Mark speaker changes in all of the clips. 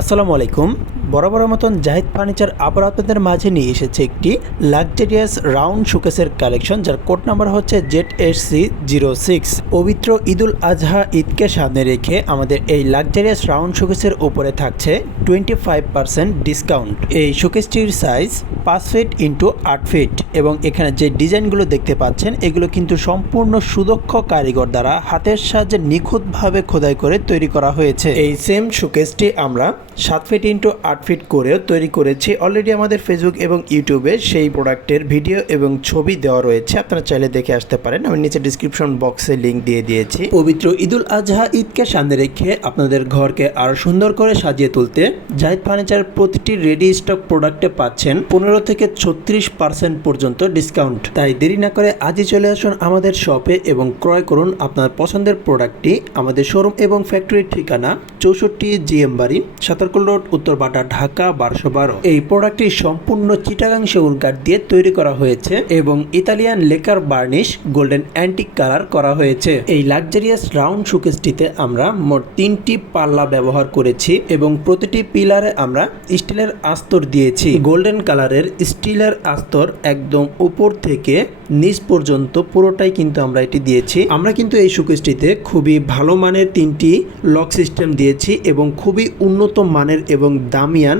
Speaker 1: আসসালামু আলাইকুম। বরাবর মতন জাহিদ ফার্নিচার আবার আপনাদের মাঝে নিয়ে এসেছে একটি লাক্সারিয়াস রাউন্ড শোকেসের কালেকশন যার কোড নাম্বার হচ্ছে Z S C zero six পবিত্র ঈদুল আজহা ঈদকে সামনে রেখে আমাদের এই লাক্সারিয়াস রাউন্ড শোকেসের উপরে থাকছে টোয়েন্টি ফাইভ পার্সেন্ট ডিসকাউন্ট এই শোকেসটির সাইজ পাঁচ ফিট ইন্টু আট ফিট এবং এখানে যে ডিজাইনগুলো দেখতে পাচ্ছেন, এগুলো কিন্তু সম্পূর্ণ সুদক্ষ কারিগর দ্বারা হাতের সাহায্যে নিখুঁতভাবে খোদাই করে তৈরি করা হয়েছে। এই সেম শোকেসটি আমরা সাত ফিট ইন্টু আট ফিট করেও তৈরি করেছি। অলরেডি আমাদের ফেসবুক এবং ইউটিউবে সেই প্রোডাক্টের ভিডিও এবং ছবি দেওয়া রয়েছে। আপনারা চাইলে দেখে আসতে পারেন। আমি নিচে ডিসক্রিপশন বক্সে লিঙ্ক দিয়ে দিয়েছি। পবিত্র ঈদুল আজহা ঈদকে সামনে রেখে আপনাদের ঘরকে আরও সুন্দর করে সাজিয়ে তুলতে জাহিদ ফার্নিচার প্রতিটি রেডি স্টক প্রোডাক্টে পাচ্ছেন পনেরো থেকে ছত্রিশ পার্সেন্ট পর্যন্ত ডিসকাউন্ট তাই দেরি না করে আজই চলে আসুন আমাদের শপে এবং ক্রয় করুন আপনার পছন্দের প্রোডাক্টটি আমাদের শোরুম এবং ফ্যাক্টরির ঠিকানা চৌষট্টি জিএম বাড়ি, সাতারকুল রোড উত্তরপাটা ঢাকা বারোশো বারো। এই প্রোডাক্টটি সম্পূর্ণ চিটাগাং সেগুন কাঠ দিয়ে তৈরি করা হয়েছে এবং Italian lacquer varnish golden antique colour করা হয়েছে। এই লাক্সারিয়াস রাউন্ড শোকেসটিতে আমরা মোট তিনটি পাল্লা ব্যবহার করেছি এবং প্রতিটি পিলারে আমরা স্টিলের আস্তর দিয়েছি। গোল্ডেন কালারের স্টিলের আস্তর একদম উপর থেকে নিচ পর্যন্ত পুরোটাই কিন্তু আমরা এটি দিয়েছি। আমরা কিন্তু এই শোকেসটিতে খুবই ভালো মানের তিনটি লক সিস্টেম দিয়েছি এবং খুবই উন্নত মানের এবং দামিয়ান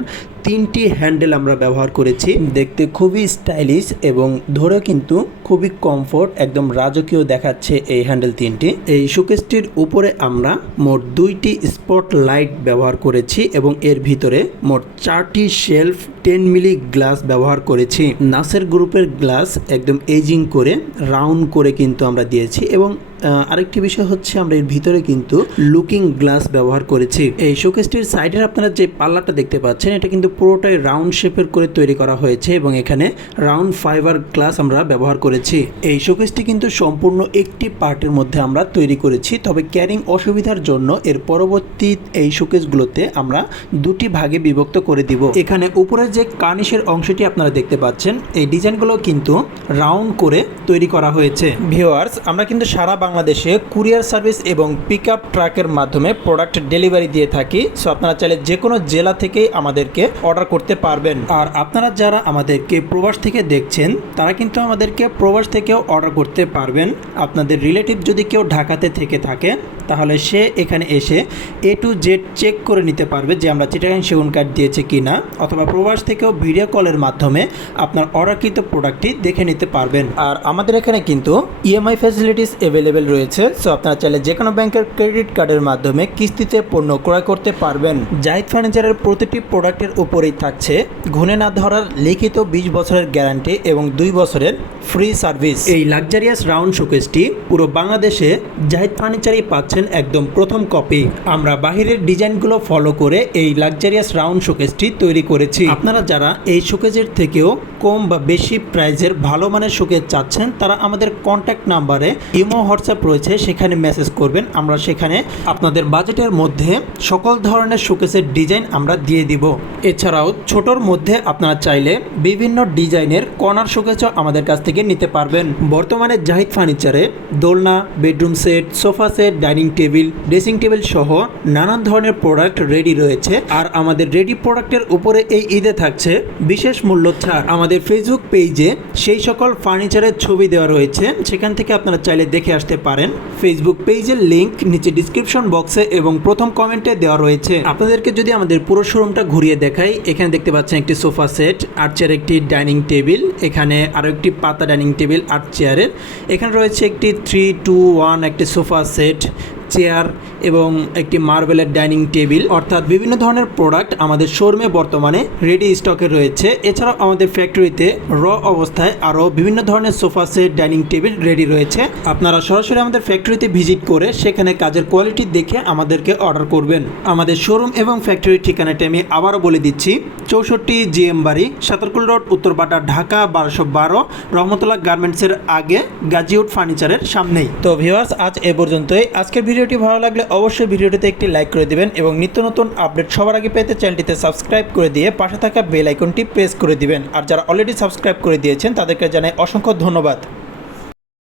Speaker 1: তিনটি হ্যান্ডেল আমরা ব্যবহার করেছি। দেখতে খুবই স্টাইলিশ এবং ধরে কিন্তু খুবই কমফোর্ট, একদম রাজকীয় দেখাচ্ছে এই হ্যান্ডেল তিনটি। এই শোকেসটির উপরে আমরা মোট দুইটি স্পট লাইট ব্যবহার করেছি এবং এর ভিতরে মোট চারটি শেলফ টেন মিলি গ্লাস ব্যবহার করেছি। নাসের গ্রুপের গ্লাস একদম এজিং করে, রাউন্ড করে কিন্তু আমরা দিয়েছি এবং আরেকটি বিষয় হচ্ছে আমরা এর ভিতরে কিন্তু লুকিং গ্লাস ব্যবহার করেছি। এই শোকেসটির সাইডের আপনারা যে পাল্লাটা দেখতে পাচ্ছেন, এটা কিন্তু পুরোটাই রাউন্ড শেপের করে তৈরি করা হয়েছে এবং এখানে রাউন্ড ফাইবার গ্লাস আমরা ব্যবহার করেছি। এই শোকেসটি কিন্তু সম্পূর্ণ একটি পার্টের মধ্যে আমরা তৈরি করেছি, তবে ক্যারিং অসুবিধার জন্য এর পরবর্তী এই শোকেসগুলোতে আমরা দুটি ভাগে বিভক্ত করে দিব। এখানে উপরে যে কার্নিশের অংশটি আপনারা দেখতে পাচ্ছেন, এই ডিজাইনগুলো কিন্তু রাউন্ড করে তৈরি করা হয়েছে। ভিউয়ার্স আমরা কিন্তু সারা বাংলাদেশে কুরিয়ার সার্ভিস এবং পিক আপ ট্রাকের মাধ্যমে প্রোডাক্ট ডেলিভারি দিয়ে থাকি। সো আপনারা চাইলে যে কোনো জেলা থেকেই আমাদেরকে অর্ডার করতে পারবেন। আর আপনারা যারা আমাদেরকে প্রবাস থেকে দেখছেন, তারা কিন্তু আমাদেরকে প্রবাস থেকেও অর্ডার করতে পারবেন। আপনাদের রিলেটিভ যদি কেউ ঢাকাতে থেকে থাকে তাহলে সে এখানে এসে এ টু জেড চেক করে নিতে পারবে যে আমরা চিটাগাং সেগুন কার্ড দিয়েছে কি না অথবা প্রবাস থেকেও ভিডিও কলের মাধ্যমে আপনার অর্ডারকৃত প্রোডাক্টটি দেখে নিতে পারবেন। আর আমাদের এখানে কিন্তু ইএমআই ফ্যাসিলিটিস অ্যাভেলেবেল রয়েছে সো আপনারা চাইলে যে কোনো ব্যাংকের ক্রেডিট কার্ডের মাধ্যমে কিস্তিতে পণ্য ক্রয় করতে পারবেন। জাহিদ ফার্নিচারের প্রতিটি প্রোডাক্টের উপরেই থাকছে, ঘুণে না ধরার লিখিত বিশ বছরের গ্যারান্টি এবং দুই বছরের ফ্রি সার্ভিস এই লাক্সারিয়াস রাউন্ড শোকেসটি পুরো বাংলাদেশে জাহিদ ফার্নিচারই পাচ্ছেন একদম প্রথম কপি আমরা বাহিরের ডিজাইনগুলো ফলো করে এই লাক্সারিয়াস রাউন্ড শোকেসটি তৈরি করেছি। আপনারা যারা এই শোকেজের থেকেও কম বা বেশি প্রাইজের ভালো মানের শোকেজ চাচ্ছেন, তারা আমাদের কন্ট্যাক্ট নাম্বারে ইমো, হোয়াটসঅ্যাপ রয়েছে, সেখানে মেসেজ করবেন। আমরা সেখানে আপনাদের বাজেটের মধ্যে সকল ধরনের শোকেসের ডিজাইন আমরা দিয়ে দিব। এছাড়াও ছোটর মধ্যে আপনারা চাইলে বিভিন্ন ডিজাইনের কর্নার শোকেজও আমাদের কাছ থেকে নিতে পারবেন। বর্তমানে জাহিদ ফার্নিচারে দোলনা, bedroom set, sofa set, dining table, dressing table সহ নানান ধরনের প্রোডাক্ট রেডি রয়েছে। আর আমাদের রেডি প্রোডাক্টের উপরে এই ঈদে থাকছে বিশেষ মূল্য ছাড়। আমাদের ফেসবুক পেজে সেই সকল ফার্নিচারের ছবি দেওয়া রয়েছে। সেখান থেকে আপনারা চাইলে দেখে আসতে পারেন। ফেসবুক পেজের লিংক নিচে ডিসক্রিপশন বক্সে এবং প্রথম কমেন্টে দেওয়া রয়েছে। আপনাদেরকে যদি আমাদের পুরো শোরুমটা ঘুরিয়ে দেখাই, এখানে দেখতে পাচ্ছেন একটি সোফা সেট আট চেয়ার একটি ডাইনিং টেবিল, এখানে আরও একটি পাতা ডাইনিং টেবিল আট চেয়ারের। এখানে রয়েছে একটি থ্রি টু ওয়ান একটি সোফা সেট। চেয়ার এবং একটি মার্বেলের ডাইনিং টেবিল অর্থাৎ বিভিন্ন ধরনের প্রোডাক্ট আমাদের শোরুমে বর্তমানে রেডি স্টকে রয়েছে। এছাড়াও আমাদের ফ্যাক্টরিতে র অবস্থায় আরও বিভিন্ন ধরনের sofa set dining table ready রয়েছে। আপনারা সরাসরি আমাদের ফ্যাক্টরিতে ভিজিট করে সেখানে কাজের কোয়ালিটি দেখে আমাদেরকে অর্ডার করবেন। আমাদের শোরুম এবং ফ্যাক্টরির ঠিকানাটি আমি আবারও বলে দিচ্ছি। চৌষট্টি জিএম বাড়ি, সাতারকুল রোড উত্তরপাটা ঢাকা, বারোশো বারো, রহমতুল্লাহ গার্মেন্টসের আগে গাজিউড ফার্নিচারের সামনেই। তো ভিউয়ার্স আজ এ পর্যন্তই। আজকের ভিডিওটি ভালো লাগলে অবশ্যই ভিডিওটিতে একটি লাইক করে দিবেন এবং নিত্য নতুন আপডেট সবার আগে পেতে চ্যানেলটিতে সাবস্ক্রাইব করে দিয়ে পাশে থাকা বেল আইকনটি প্রেস করে দিবেন। আর যারা অলরেডি সাবস্ক্রাইব করে দিয়েছেন, তাদেরকে জানাই অসংখ্য ধন্যবাদ।